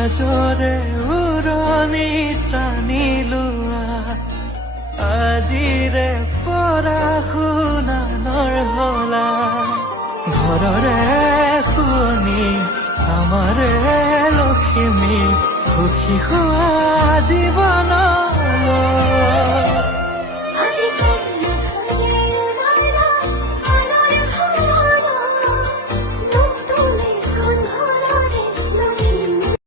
লাজৰে উৰণি টানি লোৱা আজিৰে পৰা শুনানৰ হলা ঘৰৰে শুৱনি আমাৰে লখিমী সুখী হোৱা জীৱনলৈ